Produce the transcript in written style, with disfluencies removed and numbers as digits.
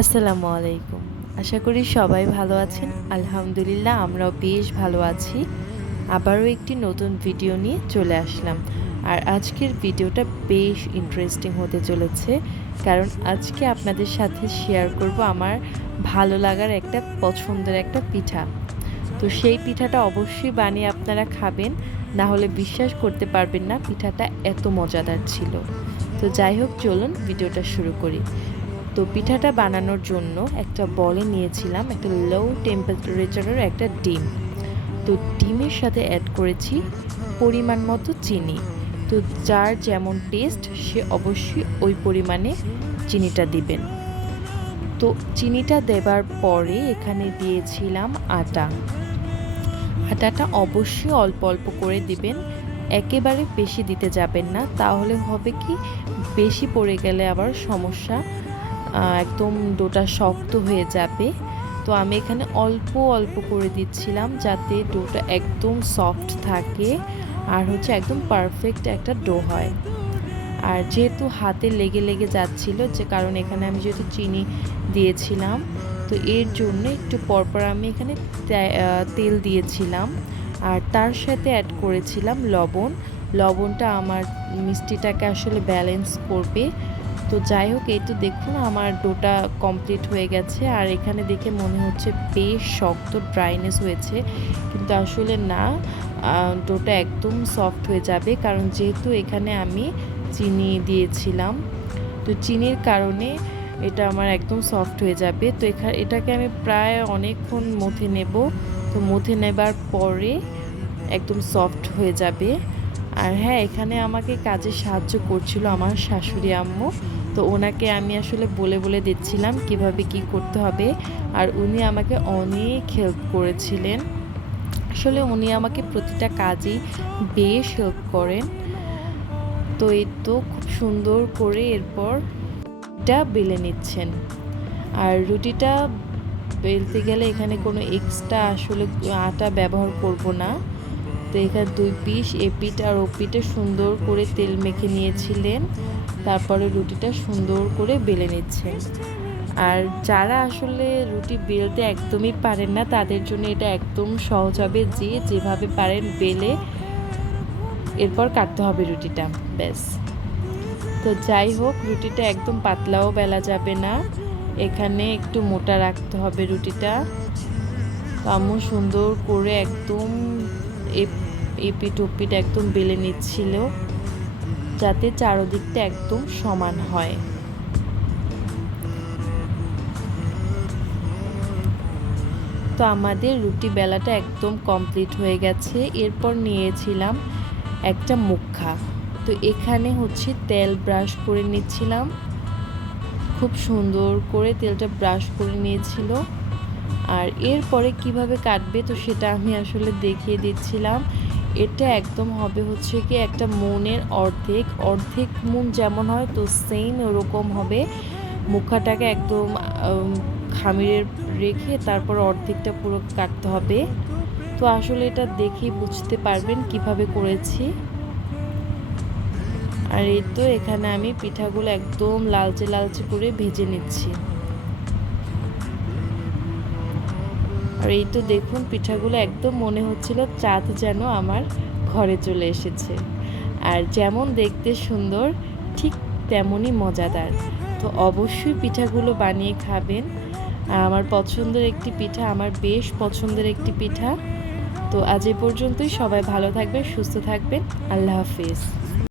আসসালামু আলাইকুম। আশা করি সবাই ভালো আছেন। আলহামদুলিল্লাহ আমরাও বেশ ভালো আছি। আবারও একটি নতুন ভিডিও নিয়ে চলে আসলাম। আর আজকের ভিডিওটা বেশ ইন্টারেস্টিং হতে চলেছে। কারণ আজকে আপনাদের সাথে শেয়ার করব আমার ভালো লাগার একটা পছন্দের একটা পিঠা। তো সেই পিঠাটা অবশ্যই বানিয়ে আপনারা খাবেন। না হলে বিশ্বাস করতে পারবেন না পিঠাটা এত মজাদার ছিল। তো যাই হোক চলুন ভিডিওটা শুরু করি। তো পিঠাটা বানানোর জন্য একটা বলে নিয়েছিলাম একটা লো টেম্পারেচারের একটা ডিম। তো ডিমের সাথে অ্যাড করেছি পরিমাণ মতো চিনি। তো যার যেমন টেস্ট সে অবশ্যই ওই পরিমাণে চিনিটা দিবেন। তো চিনিটা দেবার পরে এখানে দিয়েছিলাম আটা। আটাটা অবশ্যই অল্প অল্প করে দিবেন, একেবারে বেশি দিতে যাবেন না, তাহলে হবে কি বেশি পড়ে গেলে আবার সমস্যা, একদম ডোটা শক্ত হয়ে যাবে। তো আমি এখানে অল্প অল্প করে দিচ্ছিলাম যাতে ডোটা একদম সফট থাকে আর হচ্ছে একদম পারফেক্ট একটা ডো হয়। আর যেহেতু হাতে লেগে লেগে যাচ্ছিল, যে কারণ এখানে আমি যেহেতু চিনি দিয়েছিলাম, তো এর জন্য একটু পরপর আমি এখানে তেল দিয়েছিলাম আর তার সাথে অ্যাড করেছিলাম লবণ। লবণটা আমার মিষ্টিটাকে আসলে ব্যালেন্স করবে। তো যাই হোক, এই তো দেখুন আমার ডোটা কমপ্লিট হয়ে গেছে। আর এখানে দেখে মনে হচ্ছে বেশ শক্ত ড্রাইনেস হয়েছে, কিন্তু আসলে না, ডোটা একদম সফট হয়ে যাবে কারণ যেহেতু এখানে আমি চিনি দিয়েছিলাম। তো চিনির কারণে এটা আমার একদম সফট হয়ে যাবে। তো এটাকে আমি প্রায় অনেকক্ষণ মথে নেব। তো মথে নেবার পরে একদম সফট হয়ে যাবে। আর হ্যাঁ, এখানে আমাকে কাজে সাহায্য করছিল আমার শাশুড়ি আম্মু। তো ওনাকে আমি আসলে বলে বলে দিচ্ছিলাম কিভাবে কি করতে হবে, আর উনি আমাকে অনেক হেল্প করেছিলেন। আসলে উনি আমাকে প্রতিটা কাজেই বেশ হেল্প করেন। তো এই তো খুব সুন্দর করে এরপর এটা বেলে নিচ্ছেন। আর রুটিটা বেলতে গেলে এখানে কোনো এক্সট্রা আসলে আটা ব্যবহার করব না। তো এখানে দুই পিস এপিঠ আর ওপিঠে সুন্দর করে তেল মেখে নিয়েছিলেন, তারপরে রুটিটা সুন্দর করে বেলে নিচ্ছেন। আর যারা আসলে রুটি বেলতে একদমই পারেন না তাদের জন্য এটা একদম সহজ হবে, যে যেভাবে পারেন বেলে এরপর কাটতে হবে রুটিটা, ব্যাস। তো যাই হোক, রুটিটা একদম পাতলাও বেলা যাবে না, এখানে একটু মোটা রাখতে হবে রুটিটা। তো আম্মু সুন্দর করে একদম এপিঠ ওপিঠ একদম বেলে নিচ্ছিল যাতে চারদিকটা একদম সমান হয়। তো আমাদের রুটি বেলাটা একদম কমপ্লিট হয়ে গেছে। এরপর নিয়েছিলাম একটা মুখা। তো এখানে হচ্ছে তেল ব্রাশ করে নিচ্ছিলাম, খুব সুন্দর করে তেলটা ব্রাশ করে নিয়েছিল। আর এরপরে কিভাবে কাটবে তো সেটা আমি আসলে দেখিয়ে দিচ্ছিলাম। এটা একদম হবে হচ্ছে কি একটা মনের অর্ধেক, অর্ধেক মন যেমন হয় তো সেম ওরকম হবে। মুখাটাকে একদম খামিরের রেখে তারপর অর্ধেকটা পুরো কাটতে হবে। তো আসলে এটা দেখেই বুঝতে পারবেন কিভাবে করেছি। আর এই তো এখানে আমি পিঠাগুলো একদম লালচে লালচে করে ভেজে নিচ্ছি। আর এই তো দেখুন পিঠাগুলো একদম মনে হচ্ছিল চাঁদ যেন আমার ঘরে চলে এসেছে। আর যেমন দেখতে সুন্দর ঠিক তেমনই মজাদার। তো অবশ্যই পিঠাগুলো বানিয়ে খাবেন। আমার পছন্দের একটি পিঠা, আমার বেশ পছন্দের একটি পিঠা। তো আজ এ পর্যন্তই, সবাই ভালো থাকবেন, সুস্থ থাকবেন। আল্লাহ হাফিজ।